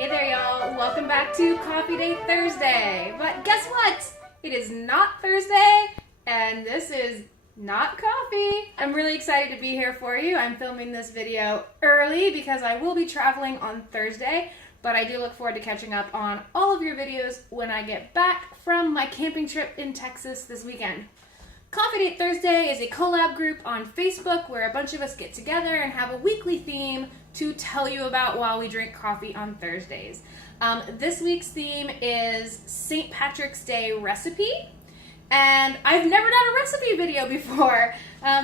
Hey there, y'all. Welcome back to Coffee Date Thursday. But guess what? It is not Thursday, and this is not coffee. I'm really excited to be here for you. I'm filming this video early because I will be traveling on Thursday, but I do look forward to catching up on all of your videos when I get back from my camping trip in Texas this weekend. Coffee Date Thursday is a collab group on Facebook where a bunch of us get together and have a weekly theme to tell you about while we drink coffee on Thursdays. This week's theme is St. Patrick's Day recipe, and I've never done a recipe video before.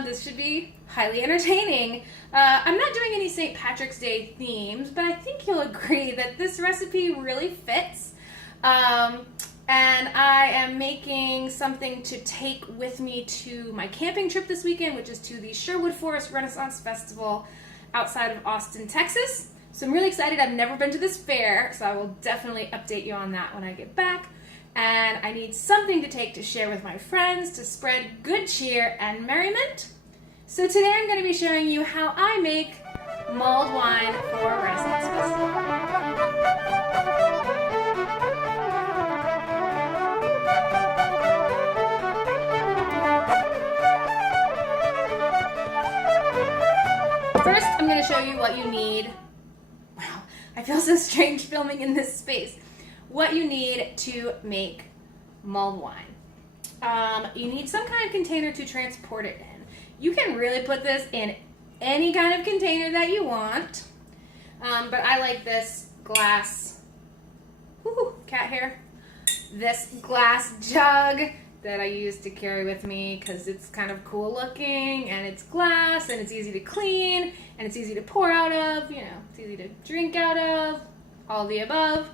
This should be highly entertaining. I'm not doing any St. Patrick's Day themes, but I think you'll agree that this recipe really fits. And I am making something to take with me to my camping trip this weekend, which is to the Sherwood Forest Renaissance Festival outside of Austin, Texas. So I'm really excited. I've never been to this fair, so I will definitely update you on that when I get back. And I need something to take to share with my friends to spread good cheer and merriment. So today I'm going to be showing you how I make mulled wine for Renaissance Festival. First, I'm going to show you what you need. Wow, I feel so strange filming in this space. What you need to make mulled wine. You need some kind of container to transport it in. You can really put this in any kind of container that you want, but I like this glass, cat hair, this glass jug that I use to carry with me because it's kind of cool looking and it's glass and it's easy to clean and it's easy to pour out of, you know, it's easy to drink out of, all the above.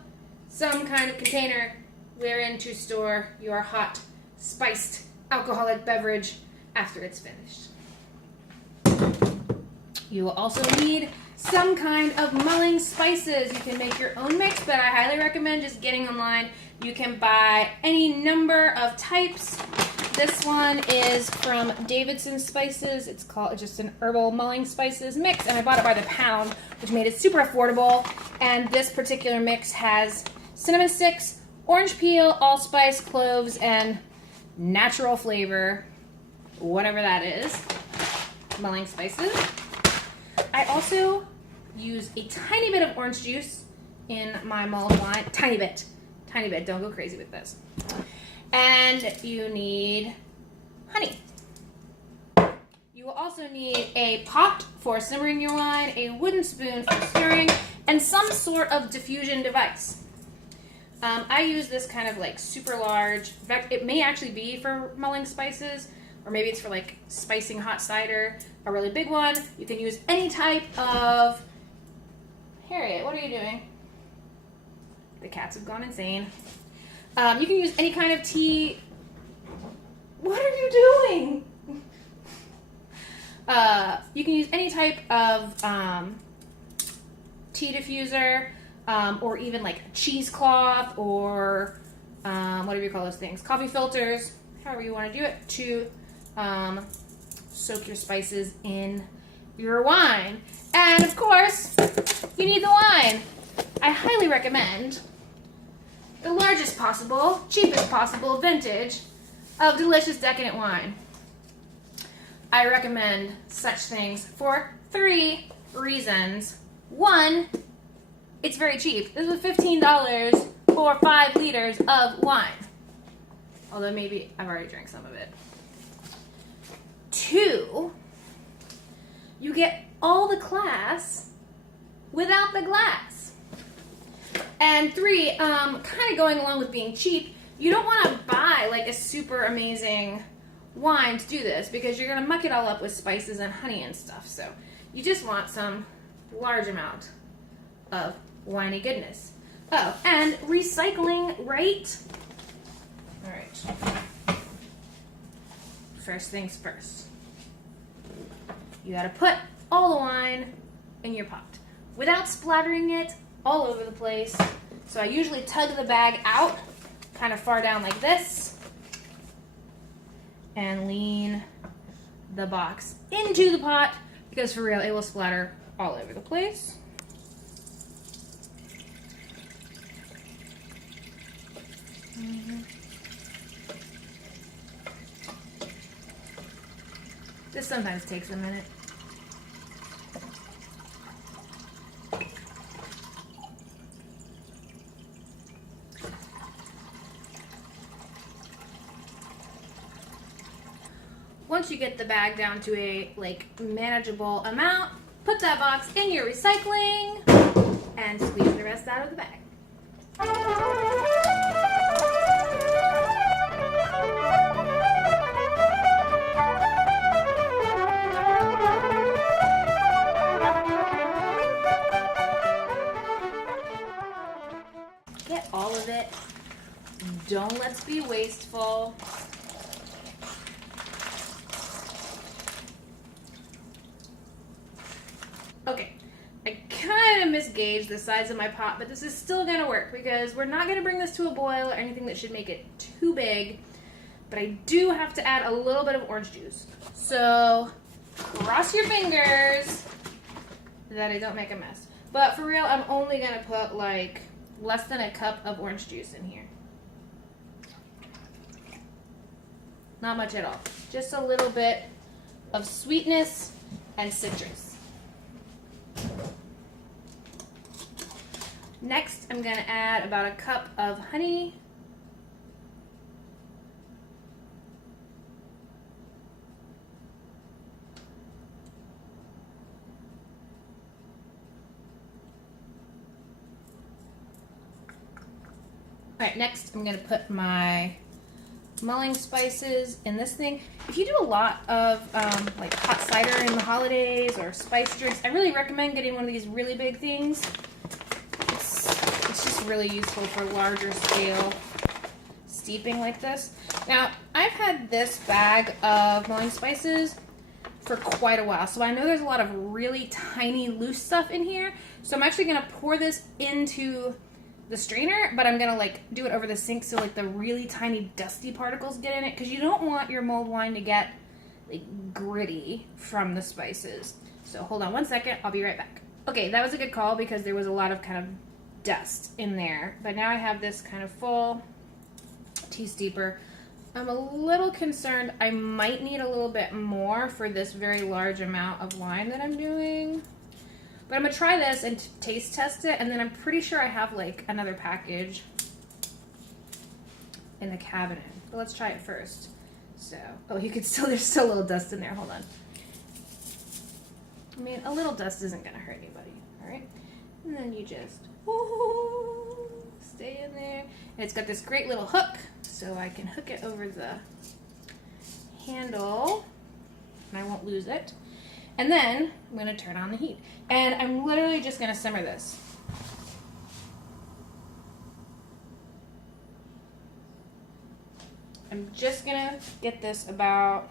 Some kind of container wherein to store your hot, spiced, alcoholic beverage after it's finished. You will also need some kind of mulling spices. You can make your own mix, but I highly recommend just getting online. You can buy any number of types. This one is from Davidson Spices. It's called just an herbal mulling spices mix, and I bought it by the pound, which made it super affordable. And this particular mix has cinnamon sticks, orange peel, allspice, cloves, and natural flavor, whatever that is, mulling spices. I also use a tiny bit of orange juice in my mulled wine. Tiny bit. Don't go crazy with this. And you need honey. You will also need a pot for simmering your wine, a wooden spoon for stirring, and some sort of diffusion device. I use this kind of like super large. In fact, it may actually be for mulling spices, or maybe it's for like spicing hot cider, a really big one. You can use any type of... Harriet, what are you doing? The cats have gone insane. You can use any kind of tea. What are you doing? You can use any type of tea diffuser, or even like a cheesecloth, or whatever you call those things, coffee filters, however you want to do it, to soak your spices in your wine. And of course, you need the wine. I highly recommend the largest possible, cheapest possible vintage of delicious decadent wine. I recommend such things for 3 reasons. 1, it's very cheap. This was $15 for 5 liters of wine. Although maybe I've already drank some of it. 2, you get all the class without the glass. And 3, kind of going along with being cheap, you don't want to buy like a super amazing wine to do this because you're going to muck it all up with spices and honey and stuff. So you just want some large amount of winey goodness. Oh, and recycling, right? All right. First things first. You got to put all the wine in your pot without splattering it all over the place. So I usually tug the bag out kind of far down like this and lean the box into the pot because for real it will splatter all over the place. This sometimes takes a minute. Once you get the bag down to a manageable amount, put that box in your recycling and squeeze the rest out of the bag. Get all of it. Don't let's be wasteful. Okay, I kind of misgauged the size of my pot, but this is still going to work because we're not going to bring this to a boil or anything that should make it too big, but I do have to add a little bit of orange juice. So cross your fingers that I don't make a mess. But for real, I'm only going to put like less than a cup of orange juice in here. Not much at all. Just a little bit of sweetness and citrus. Next, I'm going to add about a cup of honey. All right, next I'm going to put my mulling spices in this thing. If you do a lot of like hot cider in the holidays or spice drinks, I really recommend getting one of these really big things. It's just really useful for larger scale steeping like this. Now, I've had this bag of mulling spices for quite a while, so I know there's a lot of really tiny loose stuff in here. So I'm actually gonna pour this into the strainer, but I'm gonna do it over the sink so the really tiny dusty particles get in it, because you don't want your mulled wine to get gritty from the spices. So hold on one second, I'll be right back. Okay, that was a good call because there was a lot of kind of dust in there, but now I have this kind of full tea steeper. I'm a little concerned I might need a little bit more for this very large amount of wine that I'm doing. But I'm going to try this and taste test it, and then I'm pretty sure I have another package in the cabinet. But let's try it first. So, oh, you could still, there's still a little dust in there. Hold on. I mean, a little dust isn't going to hurt anybody, all right? And then you just stay in there. And it's got this great little hook, so I can hook it over the handle, and I won't lose it. And then I'm going to turn on the heat. And I'm literally just going to simmer this. I'm just going to get this about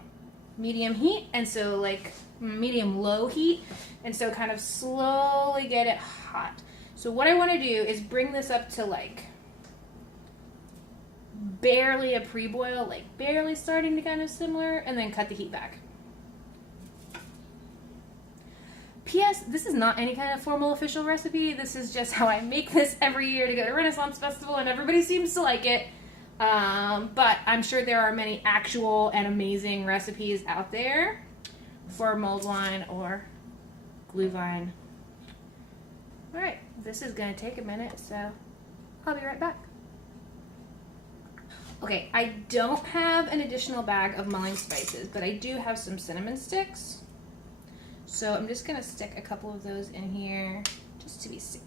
medium heat, and so medium low heat, and so kind of slowly get it hot. So what I want to do is bring this up to barely a pre-boil, barely starting to kind of simmer, and then cut the heat back. P.S. This is not any kind of formal official recipe. This is just how I make this every year to go to Renaissance Festival, and everybody seems to like it. But I'm sure there are many actual and amazing recipes out there for mulled wine or glühwein. All right, this is going to take a minute, so I'll be right back. Okay, I don't have an additional bag of mulling spices, but I do have some cinnamon sticks. So I'm just going to stick a couple of those in here just to be safe.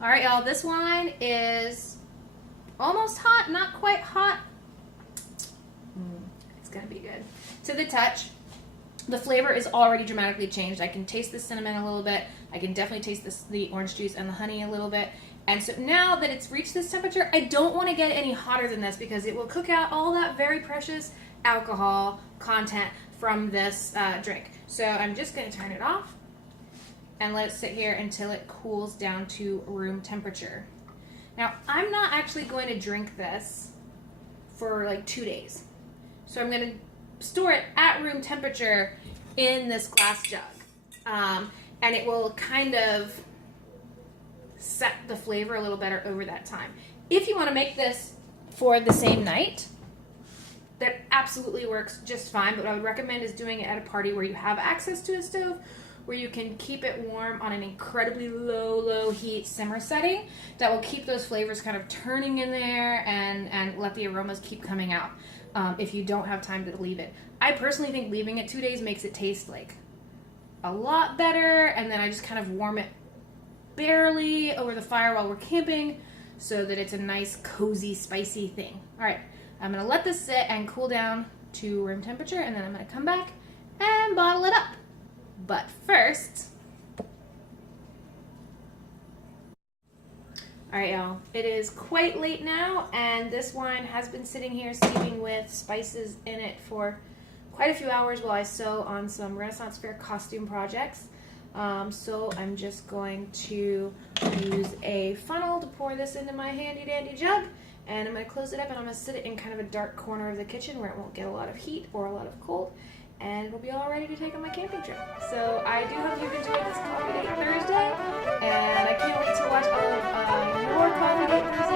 All right, y'all, this wine is almost hot, not quite hot. It's going to be good. To the touch. The flavor is already dramatically changed. I can taste the cinnamon a little bit. I can definitely taste the orange juice and the honey a little bit. And so now that it's reached this temperature, I don't want to get any hotter than this because it will cook out all that very precious alcohol content from this drink. So I'm just going to turn it off and let it sit here until it cools down to room temperature. Now, I'm not actually going to drink this for 2 days. So I'm going to store it at room temperature in this glass jug. And it will kind of set the flavor a little better over that time. If you want to make this for the same night, that absolutely works just fine, but what I would recommend is doing it at a party where you have access to a stove, where you can keep it warm on an incredibly low heat simmer setting that will keep those flavors kind of turning in there and let the aromas keep coming out if you don't have time to leave it. I personally think leaving it 2 days makes it taste like a lot better, and then I just kind of warm it barely over the fire while we're camping so that it's a nice, cozy, spicy thing. All right, I'm gonna let this sit and cool down to room temperature, and then I'm gonna come back and bottle it up. But first, all right, y'all, it is quite late now, and this wine has been sitting here steaming with spices in it for quite a few hours while I sew on some Renaissance Fair costume projects. So I'm just going to use a funnel to pour this into my handy dandy jug, and I'm going to close it up, and I'm going to sit it in kind of a dark corner of the kitchen where it won't get a lot of heat or a lot of cold, and we'll be all ready to take on my camping trip. So I do hope you've enjoyed this Coffee Date Thursday, and I can't wait to watch all of your Coffee Date Thursday